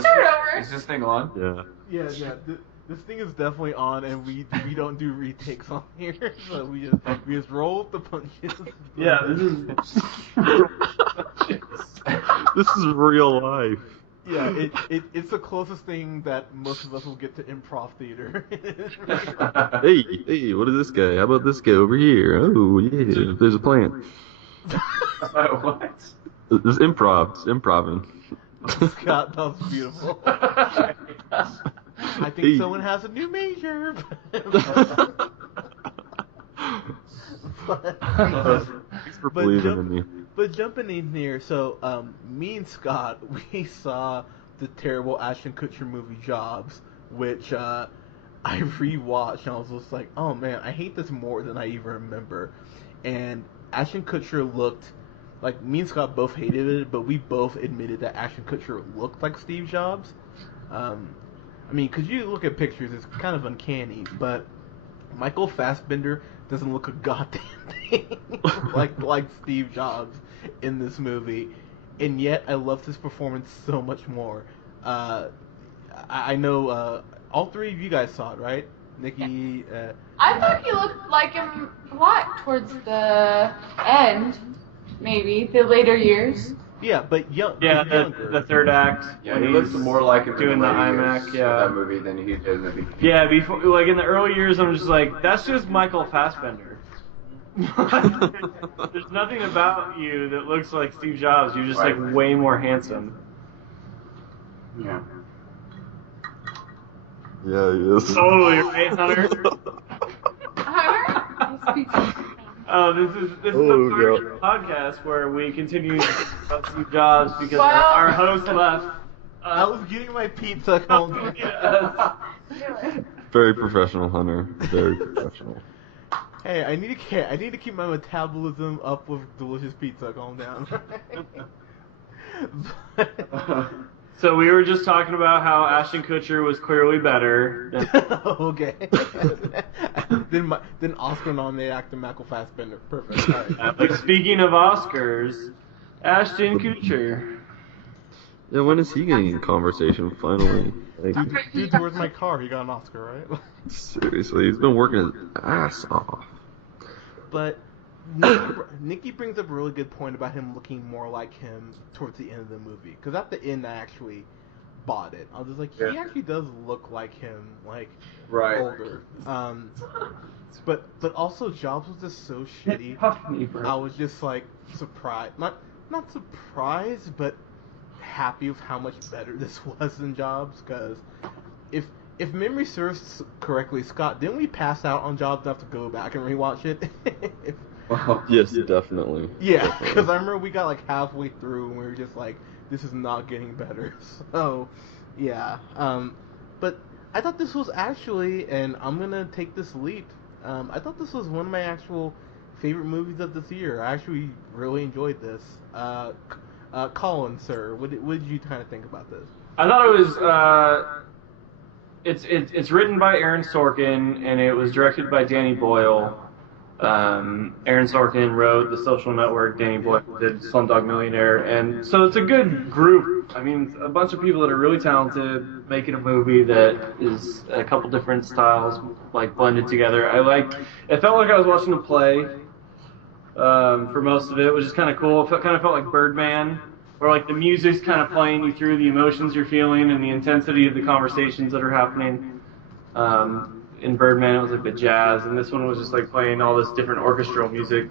start over. Is this thing on? Yeah. Yeah. This thing is definitely on, and we don't do retakes on here, so we just roll with the punches. Yeah, this is This is real life. Yeah, it's the closest thing that most of us will get to improv theater. Hey, what is this guy? How about this guy over here? Oh, yeah, there's a plant. What? It's improv. It's improving. Scott, that was beautiful. I think someone has a new major. Thanks for believing in me. But jumping in here, so me and Scott, we saw the terrible Ashton Kutcher movie Jobs, which I rewatched, and I was just like, oh man, I hate this more than I even remember. And Ashton Kutcher looked like, me and Scott both hated it, but we both admitted that Ashton Kutcher looked like Steve Jobs. I mean, because you look at pictures, it's kind of uncanny, but Michael Fassbender doesn't look a goddamn thing like Steve Jobs in this movie, and yet I loved his performance so much more. I know all three of you guys saw it, right? Nikki. I thought he looked like him a lot towards the end, maybe the later years. Yeah, but yeah, the third act. Yeah, he looks more like him doing the iMac. Yeah, that movie than he did in the beginning. Yeah, before, like in the early years, I'm just like, that's just Michael Fassbender. There's nothing about you that looks like Steve Jobs. You're just like way more handsome. Yeah. Yeah, he is. Totally, right, Hunter? Hunter? Oh, this is the third podcast where we continue about Steve Jobs because our host left. I was getting my pizza cone. Very professional, Hunter. Very professional. Hey, I need to keep my metabolism up with delicious pizza. Calm down. So we were just talking about how Ashton Kutcher was clearly better. Okay. then Oscar nominated actor Michael Fassbender. Perfect. All right. Like speaking of Oscars, Ashton Kutcher. Yeah, when is he getting in conversation finally? Like, Dude, where's my car? He got an Oscar, right? seriously, he's been working his ass off. But Nikki brings up a really good point about him looking more like him towards the end of the movie. Because at the end, I actually bought it. I was just like, he actually does look like him, like older. But also Jobs was just so shitty. I was just like surprised, not surprised, but happy with how much better this was than Jobs. Because if memory serves correctly, Scott, didn't we pass out on Jobs enough to go back and rewatch it? Yes, definitely. Yeah, because I remember we got like halfway through and we were just like, this is not getting better. So, yeah. But I thought this was actually, and I'm going to take this leap, I thought this was one of my actual favorite movies of this year. I actually really enjoyed this. Colin, sir, what did you kind of think about this? I thought it was, it's written by Aaron Sorkin and it was directed by Danny Boyle. Aaron Sorkin wrote The Social Network, Danny Boyle did Slumdog Millionaire, and so it's a good group. I mean, a bunch of people that are really talented making a movie that is a couple different styles like blended together. It felt like I was watching a play for most of it, which is kind of cool. It kind of felt like Birdman, where like the music's kind of playing you through the emotions you're feeling and the intensity of the conversations that are happening. In Birdman, it was like the jazz, and this one was just like playing all this different orchestral music.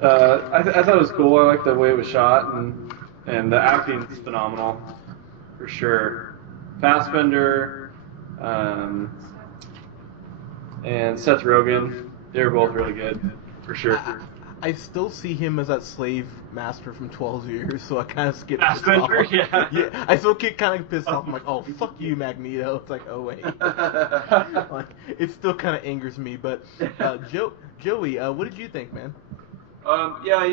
I thought it was cool. I liked the way it was shot, and the acting is phenomenal, for sure. Fassbender and Seth Rogen, they were both really good, for sure. I still see him as that slave master from 12 Years, so I kind of skip Fassbender, yeah. I still get kind of pissed off. I'm like, oh, fuck you, Magneto. It's like, oh, wait. Like, it still kind of angers me. But, Joey, what did you think, man? Yeah,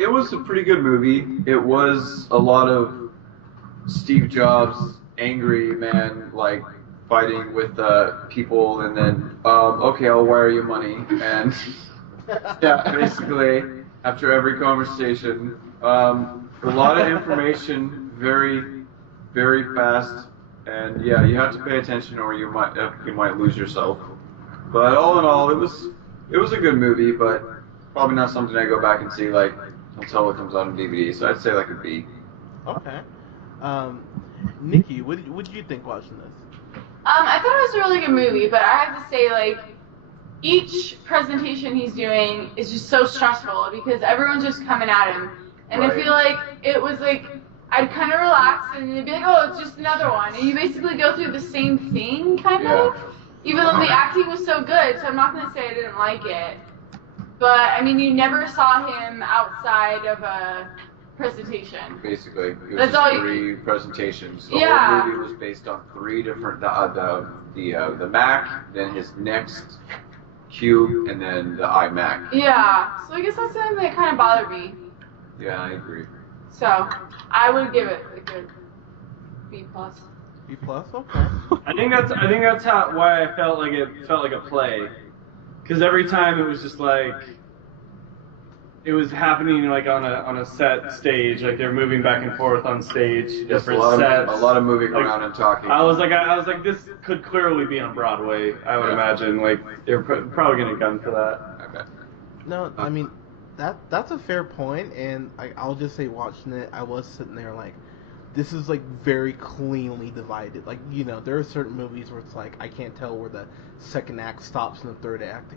it was a pretty good movie. It was a lot of Steve Jobs, angry man, like, fighting with people, and then, okay, I'll wire you money, and... Yeah, basically, after every conversation, a lot of information, very very fast, and yeah, you have to pay attention or you might lose yourself. But all in all, it was a good movie, but probably not something I go back and see like until it comes out on DVD. So I'd say like a B. Okay. Nikki, what did you think watching this? I thought it was a really good movie, but I have to say, like, each presentation he's doing is just so stressful because everyone's just coming at him. And I Right. feel like it was like, I'd kind of relax and it'd be like, oh, it's just another one. And you basically go through the same thing, kind of. Even though the acting was so good, so I'm not going to say I didn't like it. But, I mean, you never saw him outside of a presentation. Basically, it was That's just all you- 3 presentations. The Yeah. whole movie was based on 3 different the Mac, then his next cube, and then the iMac. Yeah, so I guess that's something that kind of bothered me. Yeah, I agree. So, I would give it a good B+. B plus. Okay. I think that's why I felt like it felt like a play, because every time it was just like it was happening like on a set stage, like they're moving back and forth on stage, Just different a sets. lot of moving Like, around and talking. I was like, this could clearly be on Broadway. I would imagine, like they're probably gonna gun for that. Okay. No, I mean that's a fair point, and I'll just say watching it, I was sitting there like, this is like very cleanly divided. Like, you know, there are certain movies where it's like I can't tell where the second act stops and the third act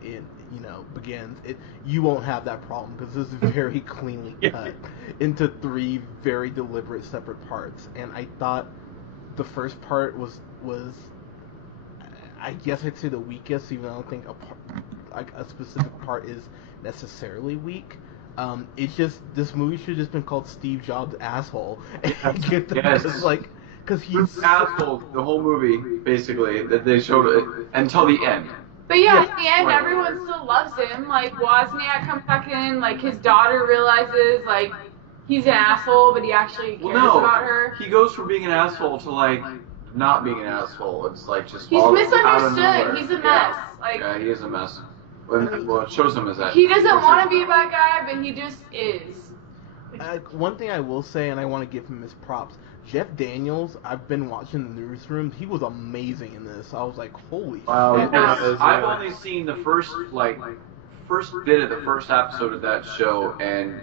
begins. You won't have that problem because this is very cleanly cut into 3 very deliberate separate parts. And I thought the first part was I guess I'd say the weakest, even though I don't think a specific part is necessarily weak. It's just this movie should have just been called Steve Jobs Asshole. And get the Yes. like, because he's asshole the whole movie basically that they showed it until the end. But yeah, Yeah. at the end, everyone still loves him. Like, Wozniak comes back in, like, his daughter realizes, like, he's an asshole, but he actually cares about her. He goes from being an asshole to like not being an asshole. It's like just He's all out of misunderstood. nowhere. He's a Yeah. mess. Like, Yeah, he is a mess. Well, it shows him as that. he doesn't want to be a bad guy, but he just is. one thing I will say, and I want to give him his props. Jeff Daniels, I've been watching the newsroom. He was amazing in this. I was like, holy Wow, shit. yeah. I've only seen the first bit of the first episode of that show, and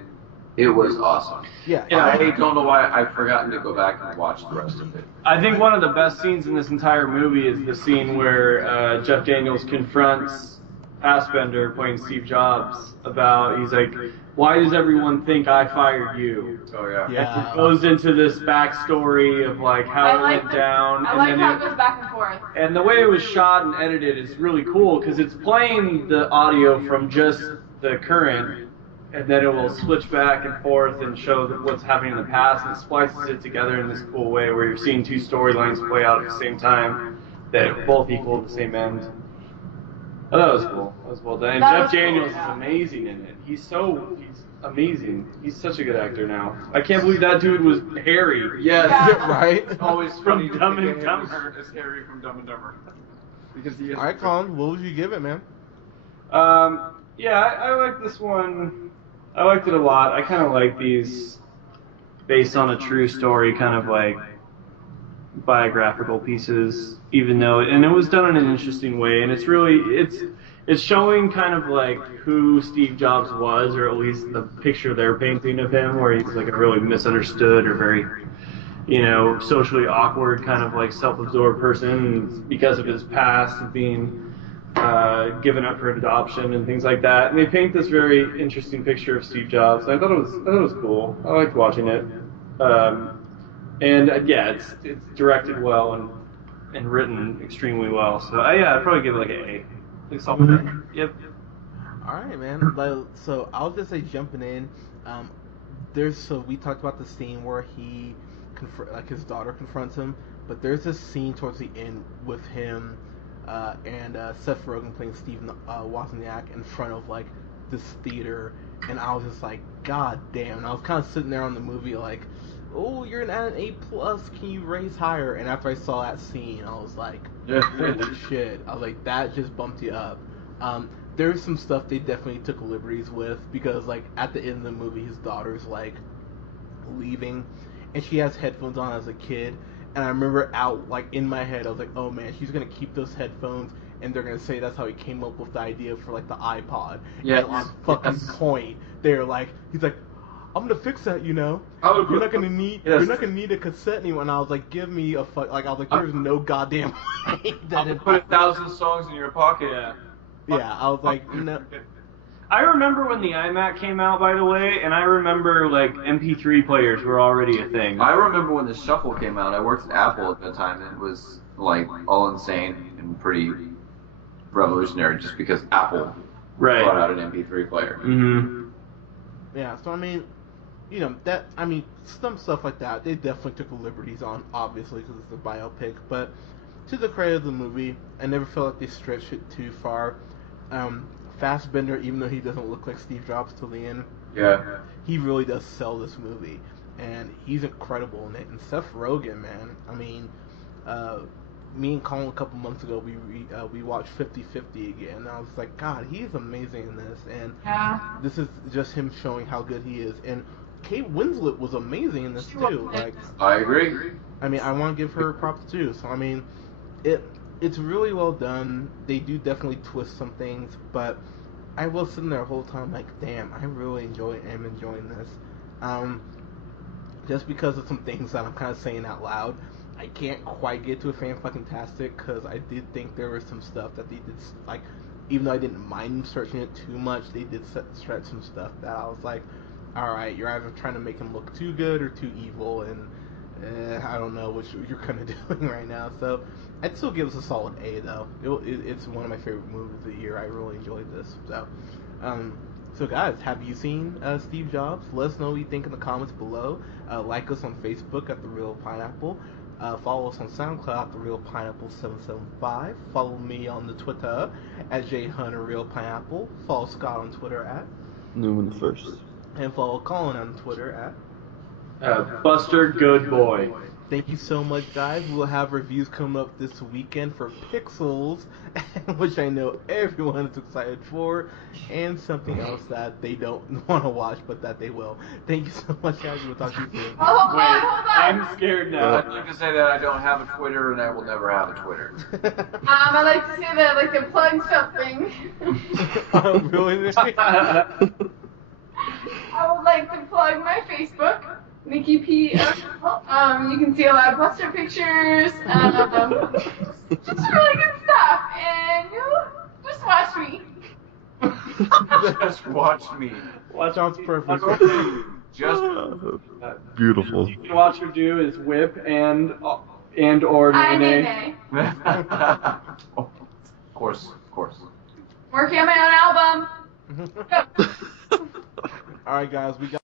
it was awesome. Yeah. I don't know why I've forgotten to go back and watch the rest of it. I think one of the best scenes in this entire movie is the scene where Jeff Daniels confronts Fassbender, playing Steve Jobs, he's like, why does everyone think I fired you? Oh yeah. Yeah. It goes into this backstory of like how it went down. I like and how it goes back and forth. And the way it was shot and edited is really cool because it's playing the audio from just the current, and then it will switch back and forth and show what's happening in the past, and splices it together in this cool way where you're seeing 2 storylines play out at the same time that both equal the same end. Oh, that was cool. That was well done. And That Jeff was cool, Daniels is yeah. amazing in it. He's amazing. He's such a good actor now. I can't believe that dude was Harry. Yes. Yeah. Right? It's always From funny to Dumb think and of him Dumber. as Harry from Dumb and Dumber. Because he is. All right, Colin, what would you give it, man? Yeah, I like this one. I liked it a lot. I kind of like these based on a true story, kind of like biographical pieces, even though, and it was done in an interesting way, and it's showing kind of like who Steve Jobs was, or at least the picture they're painting of him, where he's like a really misunderstood or very, socially awkward, kind of like self-absorbed person because of his past of being given up for adoption and things like that. And they paint this very interesting picture of Steve Jobs. I thought it was cool. I liked watching it. And yeah, it's directed well and written extremely well. So yeah, I'd probably give it like an A. Like solid A. Yep. All right, man. So I'll just say jumping in. We talked about the scene where he his daughter confronts him, but there's this scene towards the end with him and Seth Rogen playing Steve Wozniak in front of like this theater, and I was just like, God damn! And I was kind of sitting there on the movie like, oh, you're at an A+. Can you raise higher? And after I saw that scene, I was like, holy shit! I was like, that just bumped you up. There's some stuff they definitely took liberties with, because like at the end of the movie, his daughter's like leaving, and she has headphones on as a kid, And I remember out like in my head, I was like, oh man, she's gonna keep those headphones, and they're gonna say that's how he came up with the idea for like the iPod. Yes. And on fucking Yes. point, they're like, he's like, I'm gonna fix that, you know. I would You're put- not gonna need Yes. you're not gonna need a cassette anymore. And I was like, give me a fuck. Like I was like, there's no goddamn way that I'm gonna it. put 1,000 songs in your pocket. Yeah. Yeah, I was like, no. I remember when the iMac came out, by the way, and I remember like MP3 players were already a thing. I remember when the Shuffle came out. I worked at Apple at the time, and it was like all insane and pretty revolutionary, just because Apple Right. brought out an MP3 player. Mm-hmm. Yeah, so I mean, you know that I mean some stuff like that they definitely took the liberties on, obviously because it's a biopic. But to the credit of the movie, I never felt like they stretched it too far. Fassbender, even though he doesn't look like Steve Jobs till the end, Yeah. he really does sell this movie, and he's incredible in it. And Seth Rogen, man, I mean, me and Colin a couple months ago, we watched 50-50 again, and I was like, God, he's amazing in this, and Yeah. this is just him showing how good he is. And Kate Winslet was amazing in this She too. was. Like, I agree. I mean, I want to give her props too. So I mean, it's really well done. They do definitely twist some things, but I was sitting there the whole time like, damn, I really am enjoying this. Just because of some things that I'm kind of saying out loud, I can't quite get to a fan-fucking-tastic because I did think there was some stuff that they did, like, even though I didn't mind searching it too much, they did stretch some stuff that I was like, alright, you're either trying to make him look too good or too evil, and I don't know what you're kind of doing right now. So I'd still give us a solid A, though. It's one of my favorite movies of the year. I really enjoyed this. So guys, have you seen Steve Jobs? Let us know what you think in the comments below. Like us on Facebook at The Real Pineapple. Follow us on SoundCloud at The Real Pineapple 775. Follow me on the Twitter at JHunterRealPineapple. Follow Scott on Twitter at. Newman first. And follow Colin on Twitter at. Buster Good Boy. Thank you so much, guys. We'll have reviews coming up this weekend for Pixels, which I know everyone is excited for, and something else that they don't want to watch, but that they will. Thank you so much, guys. We'll talk to you soon. Oh, hold Wait, on, hold on. I'm scared now. I'd like to say that I don't have a Twitter and I will never have a Twitter. I like to say that I like to plug something. Really? I would like to plug my Facebook, Nikki P. You can see a lot of Buster pictures. Just really good stuff. And just watch me. Just watch me. Watch Sounds perfect. Just Beautiful. You can watch her do is whip and or I nay. Of course. Working on my own album. Alright, guys, we got.